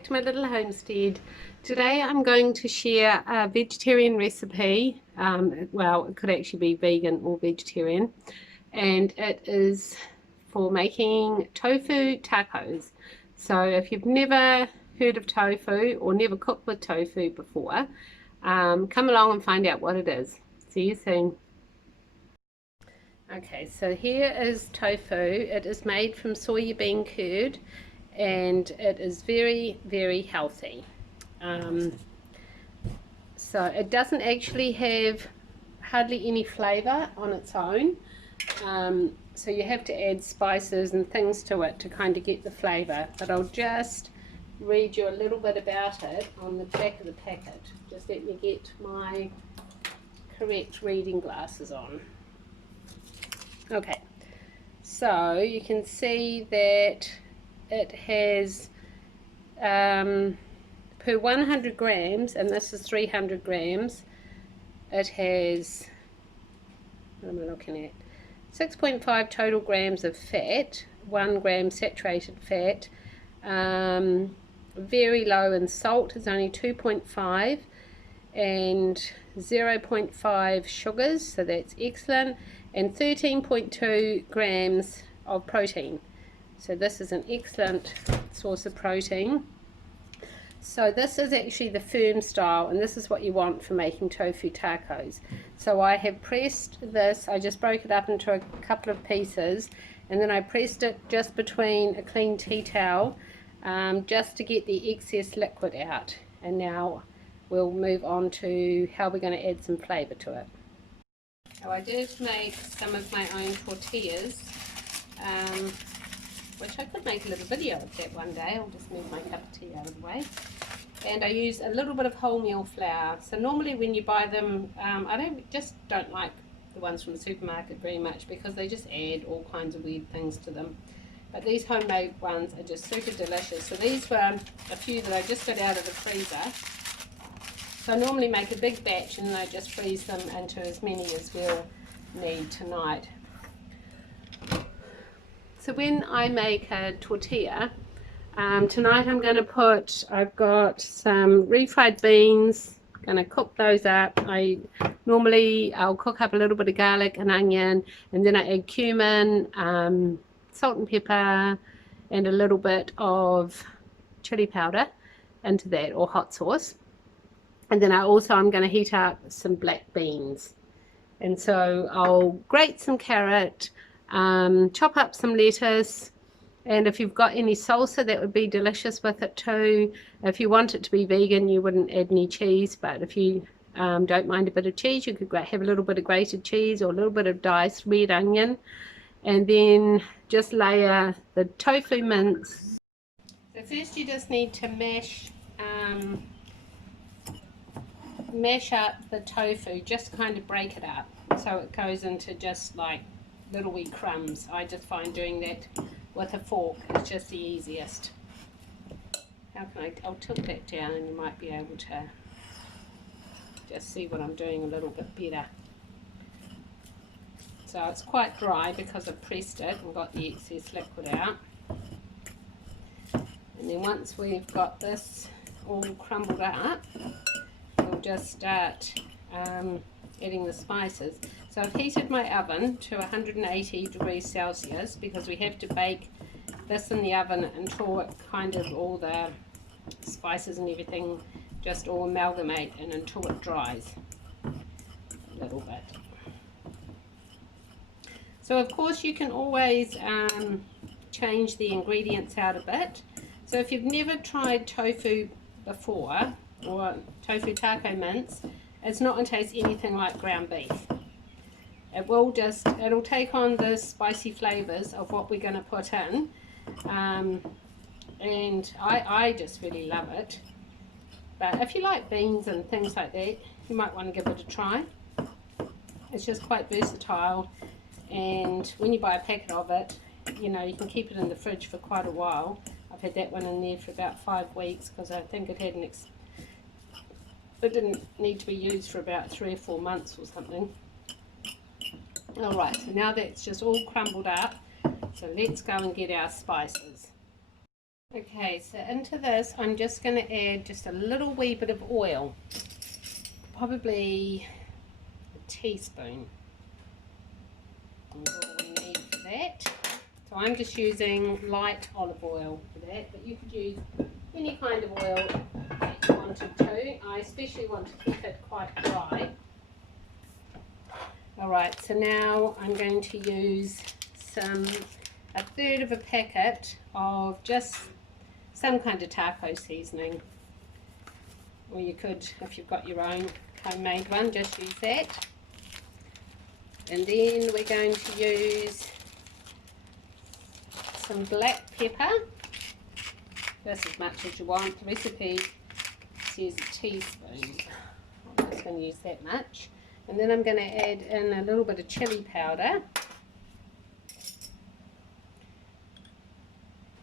back to my little homestead. Today I'm going to share a vegetarian recipe. Well, it could actually be vegan or vegetarian, and it is for making tofu tacos. So if you've never heard of tofu or never cooked with tofu before, come along and find out what it is. See you soon. Okay, so here is tofu. It is made from soybean curd and it is very, very healthy. So it doesn't actually have hardly any flavor on its own. So you have to add spices and things to it to kind of get the flavor. But I'll just read you a little bit about it on the back of the packet. Just let me get my correct reading glasses on. Okay, so you can see that it has per 100 grams, and this is 300 grams, it has, what am I looking at, 6.5 total grams of fat, 1 gram saturated fat, very low in salt, it's only 2.5, and 0.5 sugars, so that's excellent, and 13.2 grams of protein. So this is an excellent source of protein. So this is actually the firm style, and this is what you want for making tofu tacos. So I have pressed this, I just broke it up into a couple of pieces, and then I pressed it just between a clean tea towel, just to get the excess liquid out. And now we'll move on to how we're going to add some flavour to it. So I did make some of my own tortillas, which I could make a little video of that one day. I'll just move my cup of tea out of the way. And I use a little bit of wholemeal flour. So normally when you buy them, I don't like the ones from the supermarket very much because they just add all kinds of weird things to them. But these homemade ones are just super delicious. So these were a few that I just got out of the freezer. So I normally make a big batch and then I just freeze them into as many as we'll need tonight. So when I make a tortilla, tonight I'm going to put, I've got some refried beans, going to cook those up. I'll cook up a little bit of garlic and onion, and then I add cumin, salt and pepper, and a little bit of chilli powder into that, or hot sauce. And then I'm going to heat up some black beans. And so I'll grate some carrot, chop up some lettuce, and if you've got any salsa, that would be delicious with it too. If you want it to be vegan, you wouldn't add any cheese, but if you don't mind a bit of cheese, you could have a little bit of grated cheese or a little bit of diced red onion, and then just layer the tofu mince. So first you just need to mash up the tofu, just kind of break it up so it goes into just like little wee crumbs. I just find doing that with a fork is just the easiest. I'll tilt that down and you might be able to just see what I'm doing a little bit better. So it's quite dry because I've pressed it and got the excess liquid out. And then once we've got this all crumbled up, we'll just start adding the spices. So I've heated my oven to 180 degrees Celsius because we have to bake this in the oven until it kind of all the spices and everything just all amalgamate and until it dries a little bit. So of course you can always change the ingredients out a bit. So if you've never tried tofu before, or tofu taco mince, it's not going to taste anything like ground beef. It'll take on the spicy flavors of what we're going to put in, and I just really love it. But if you like beans and things like that, you might want to give it a try. It's just quite versatile, and when you buy a packet of it, you know, you can keep it in the fridge for quite a while. I've had that one in there for about 5 weeks because I think it had it didn't need to be used for about 3 or 4 months or something. Alright, so now that's just all crumbled up, so let's go and get our spices. Okay, so into this I'm just going to add just a little wee bit of oil, probably a teaspoon. That's all we need for that. So I'm just using light olive oil for that, but you could use any kind of oil that you wanted to. I especially want to keep it quite dry. Alright, so now I'm going to use a third of a packet of just some kind of taco seasoning, or you could, if you've got your own homemade one, just use that. And then we're going to use some black pepper, just as much as you want. The recipe says a teaspoon. I'm just going to use that much. And then I'm going to add in a little bit of chilli powder,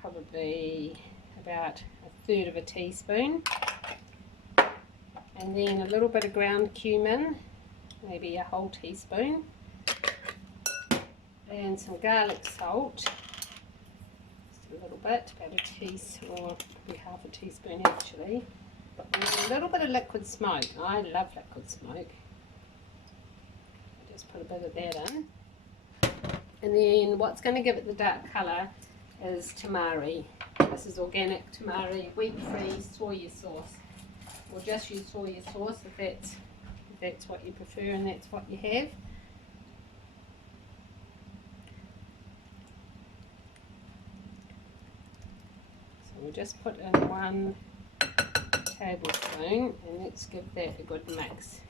probably about a third of a teaspoon, and then a little bit of ground cumin, maybe a whole teaspoon, and some garlic salt, just a little bit, about a teaspoon, or probably half a teaspoon actually, and then a little bit of liquid smoke. I love liquid smoke. I just put a bit of that in. And then what's going to give it the dark colour is Tamari. This is organic Tamari, wheat-free soya sauce. Or just use soya sauce if that's what you prefer and that's what you have. So we'll just put in 1 tablespoon and let's give that a good mix.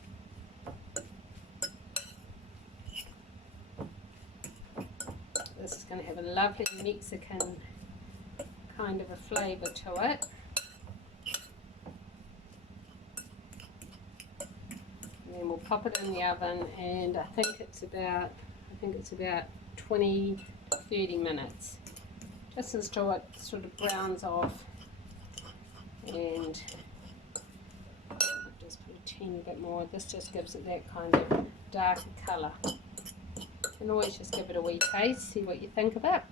This is going to have a lovely Mexican kind of a flavour to it. And then we'll pop it in the oven, and I think it's about 20 to 30 minutes, just until it sort of browns off. And I'll just put a teeny bit more. This just gives it that kind of darker colour. And always just give it a wee taste, see what you think of it.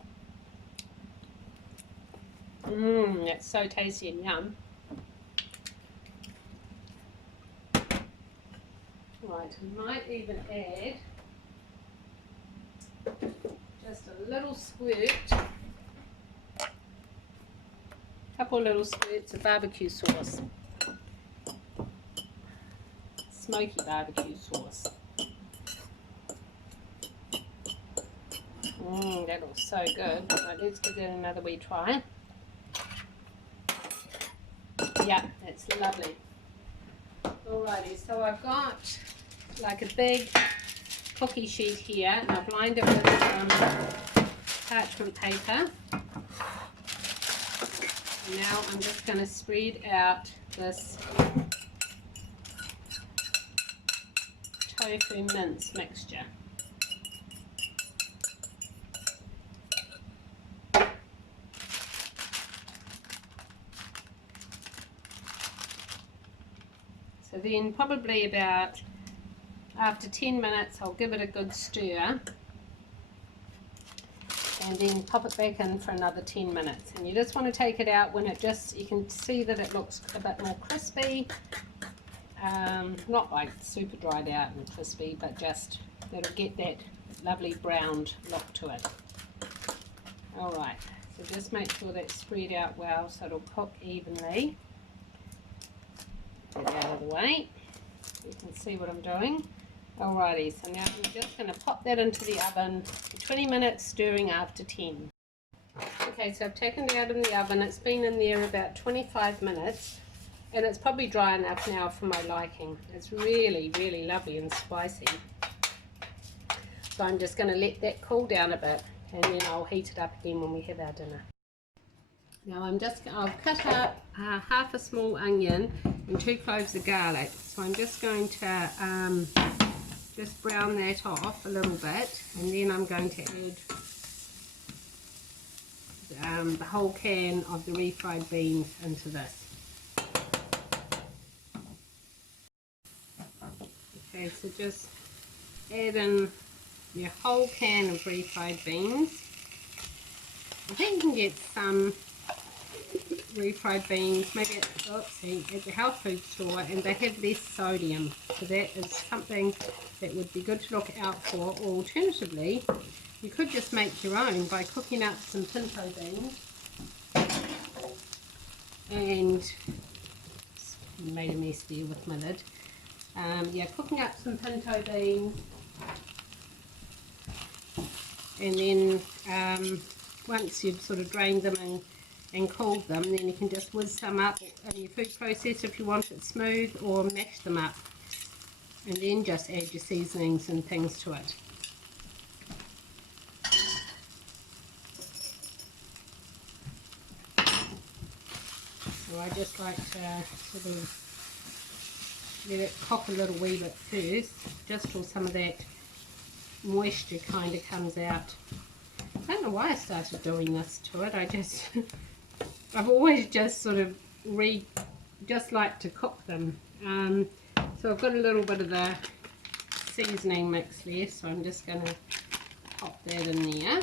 That's so tasty and yum. Right, I might even add just a little squirt, a couple little squirts of barbecue sauce, smoky barbecue sauce. That looks so good. Right, let's give that another wee try. Yeah, that's lovely. Alrighty, so I've got like a big cookie sheet here, and I've lined it with parchment paper. Now I'm just going to spread out this tofu mince mixture. So then probably about after 10 minutes I'll give it a good stir and then pop it back in for another 10 minutes. And you just want to take it out when it just, you can see that it looks a bit more crispy. Not like super dried out and crispy, but just it'll get that lovely browned look to it. Alright, so just make sure that's spread out well so it'll cook evenly. Get out of the way, you can see what I'm doing. Alrighty, so now I'm just going to pop that into the oven for 20 minutes, stirring after 10. Okay, so I've taken it out of the oven. It's been in there about 25 minutes, and it's probably dry enough now for my liking. It's really, really lovely and spicy. So I'm just going to let that cool down a bit, and then I'll heat it up again when we have our dinner. Now I've cut up half a small onion and 2 cloves of garlic. So I'm just going to just brown that off a little bit, and then I'm going to add the whole can of the refried beans into this. Okay, so just add in your whole can of refried beans. I think you can get some refried beans, maybe at the health food store, and they have less sodium. So that is something that would be good to look out for. Or alternatively, you could just make your own by cooking up some pinto beans. And made a mess there with my lid. Yeah, cooking up some pinto beans, and then once you've sort of drained them and cooled them, then you can just whiz some up in your food processor if you want it smooth, or mash them up, and then just add your seasonings and things to it. So I just like to sort of let it cook a little wee bit first, just till some of that moisture kind of comes out. I don't know why I started doing this to it. I've always just sort of just like to cook them. So I've got a little bit of the seasoning mix there, so I'm just going to pop that in there.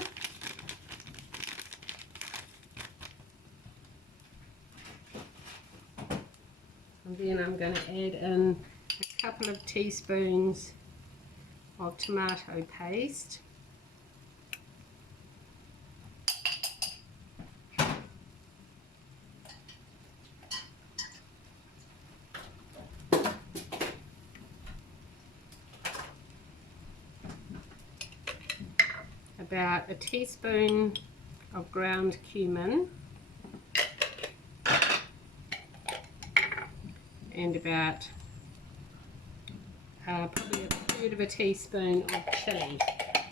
And then I'm going to add in a couple of teaspoons of tomato paste. About a teaspoon of ground cumin. And about probably a third of a teaspoon of chilli.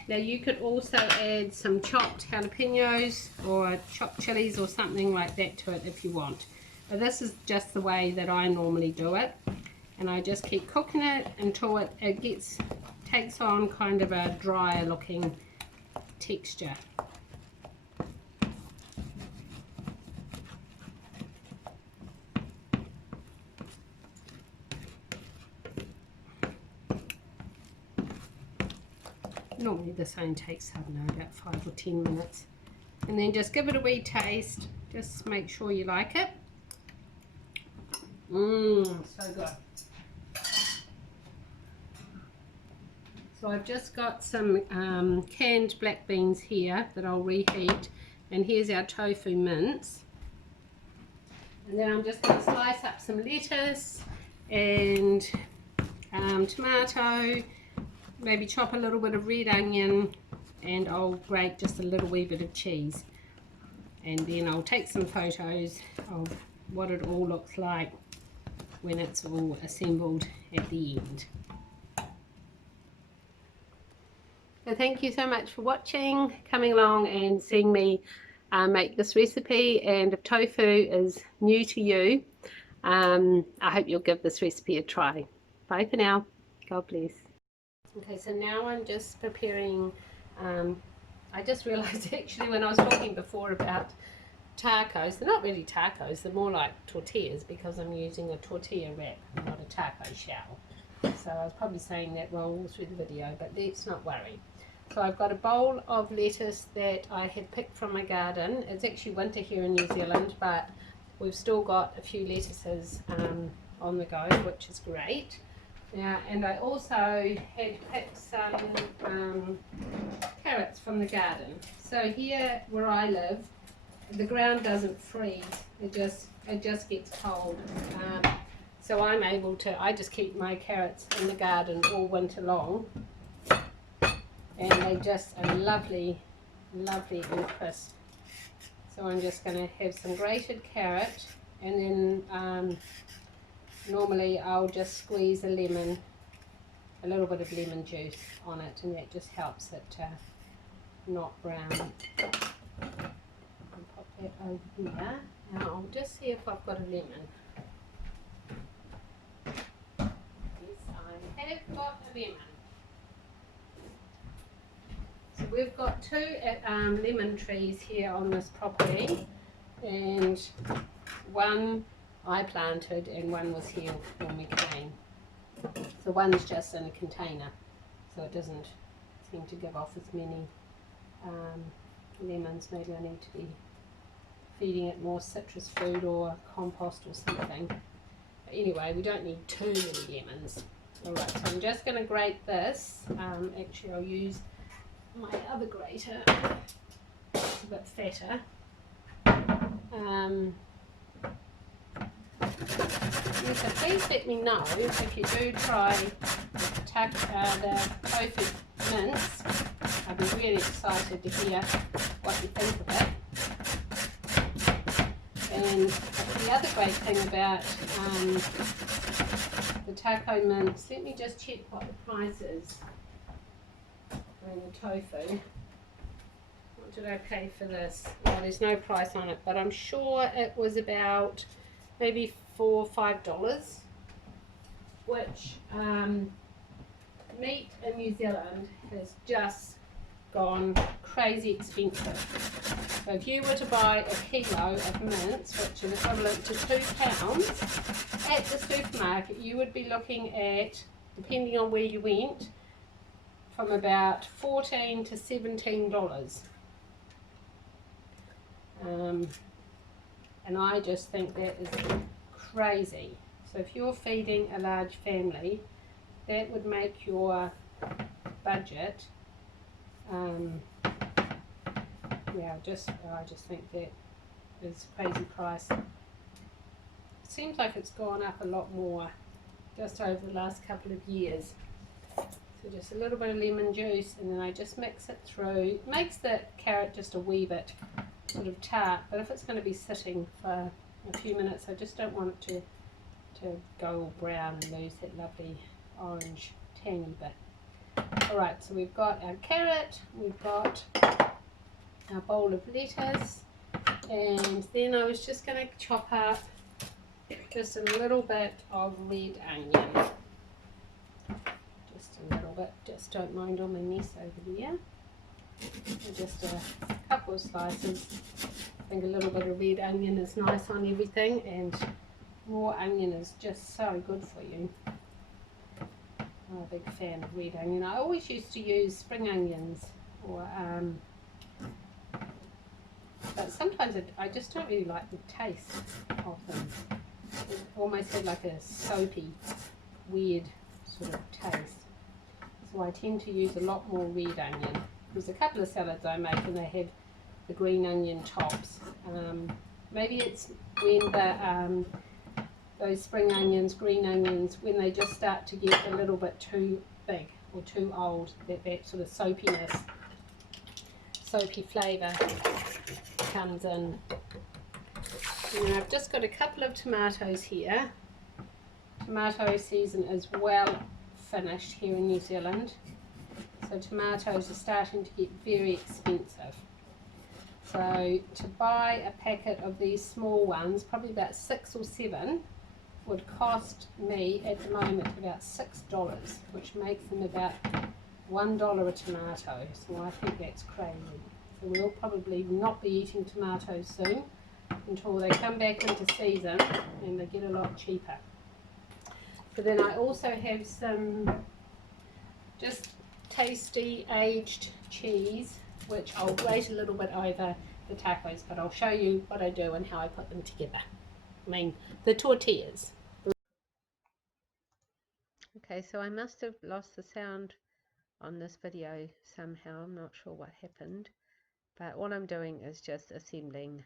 Now you could also add some chopped jalapenos or chopped chilies or something like that to it if you want. But this is just the way that I normally do it, and I just keep cooking it until it takes on kind of a drier looking texture. Normally this only takes, I don't know, about 5 or 10 minutes. And then just give it a wee taste. Just make sure you like it. So good. So I've just got some canned black beans here that I'll reheat. And here's our tofu mince. And then I'm just going to slice up some lettuce and tomato. Maybe chop a little bit of red onion, and I'll grate just a little wee bit of cheese, and then I'll take some photos of what it all looks like when it's all assembled at the end. So thank you so much for watching, coming along and seeing me make this recipe. And if tofu is new to you, I hope you'll give this recipe a try. Bye for now. God bless. Okay, so now I'm just preparing, I just realized actually when I was talking before about tacos, they're not really tacos, they're more like tortillas, because I'm using a tortilla wrap, not a taco shell. So I was probably saying that wrong all through the video, but let's not worry. So I've got a bowl of lettuce that I had picked from my garden. It's actually winter here in New Zealand, but we've still got a few lettuces on the go, which is great. Yeah, and I also had picked some carrots from the garden. So here where I live, the ground doesn't freeze, it just gets cold. So I'm able to, I just keep my carrots in the garden all winter long, and they just are lovely, lovely and crisp. So I'm just going to have some grated carrot, and then normally I'll just squeeze a lemon, a little bit of lemon juice on it, and that just helps it not brown. I'll pop that over here. Now I'll just see if I've got a lemon. Yes, I have got a lemon. So we've got 2 lemon trees here on this property, and one I planted and one was here when we came. So one's just in a container, so it doesn't seem to give off as many lemons. Maybe I need to be feeding it more citrus food or compost or something. But anyway, we don't need too many lemons. Alright, so I'm just going to grate this. Actually, I'll use my other grater. It's a bit fatter. So please let me know if you do try the tofu mince. I'd be really excited to hear what you think of it. And the other great thing about the taco mince, let me just check what the price is for the tofu. What did I pay for this? Well, there's no price on it, but I'm sure it was about maybe $4 or $5, which meat in New Zealand has just gone crazy expensive. So if you were to buy a kilo of mince, which is equivalent to £2 at the supermarket, you would be looking at, depending on where you went, from about $14 to $17. And I just think that is crazy. So if you're feeding a large family, that would make your budget, yeah, I just think that is a crazy price. It seems like it's gone up a lot more just over the last couple of years. So just a little bit of lemon juice, and then I just mix it through. It makes the carrot just a wee bit sort of tart, but if it's going to be sitting for a few minutes, I just don't want it to go all brown and lose that lovely orange tangy bit. Alright, so we've got our carrot, we've got our bowl of lettuce, and then I was just going to chop up just a little bit of red onion. Just a little bit, just don't mind all my mess over there. And just a couple of slices. I think a little bit of red onion is nice on everything, and raw onion is just so good for you. I'm a big fan of red onion. I always used to use spring onions, or but sometimes I just don't really like the taste of them. It almost had like a soapy, weird sort of taste. So I tend to use a lot more red onion. There's a couple of salads I make and they have the green onion tops. Maybe it's when the those spring onions, green onions, when they just start to get a little bit too big or too old, that sort of soapiness, soapy flavour comes in. And I've just got a couple of tomatoes here. Tomato season is well finished here in New Zealand. So tomatoes are starting to get very expensive. So to buy a packet of these small ones, probably about 6 or 7, would cost me at the moment about $6, which makes them about $1 a tomato. So I think that's crazy. So we'll probably not be eating tomatoes soon until they come back into season and they get a lot cheaper. But then I also have some just tasty aged cheese, which I'll grate a little bit over the tacos, but I'll show you what I do and how I put them together. I mean, the tortillas. Okay, so I must have lost the sound on this video somehow. I'm not sure what happened, but all I'm doing is just assembling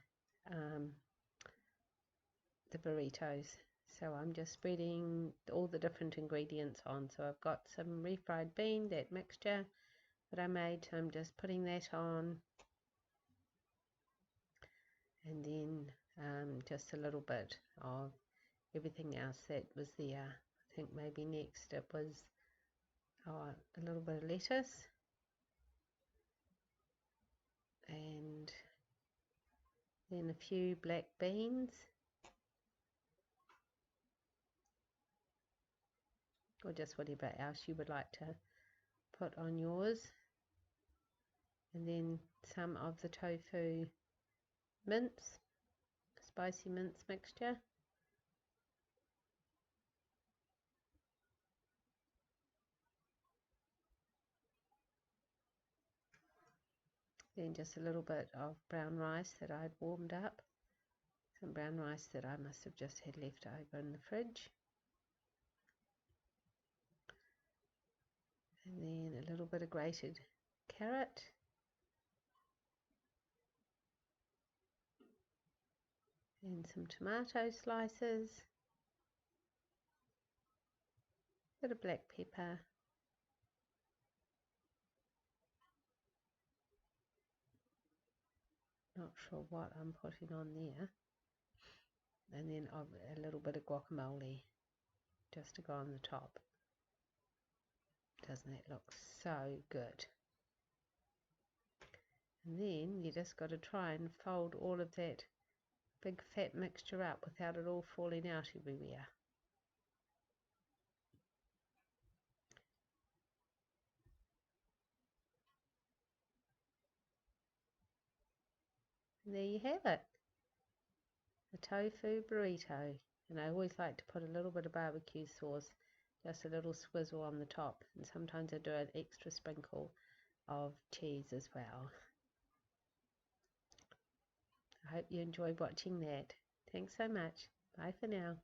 the burritos. So I'm just spreading all the different ingredients on. So I've got some refried bean, that mixture that I made, so I'm just putting that on, and then just a little bit of everything else that was there. I think maybe next it was a little bit of lettuce, and then a few black beans, or just whatever else you would like to put on yours, and then some of the tofu mince, spicy mince mixture. Then just a little bit of brown rice that I'd warmed up. some brown rice that I must have just had left over in the fridge. And then a little bit of grated carrot. And some tomato slices. A bit of black pepper. Not sure what I'm putting on there. And then a little bit of guacamole just to go on the top. Doesn't that look so good? And then you just got to try and fold all of that big fat mixture up without it all falling out everywhere. And there you have it, a tofu burrito. And I always like to put a little bit of barbecue sauce, just a little swizzle on the top, and sometimes I do an extra sprinkle of cheese as well. I hope you enjoyed watching that. Thanks so much. Bye for now.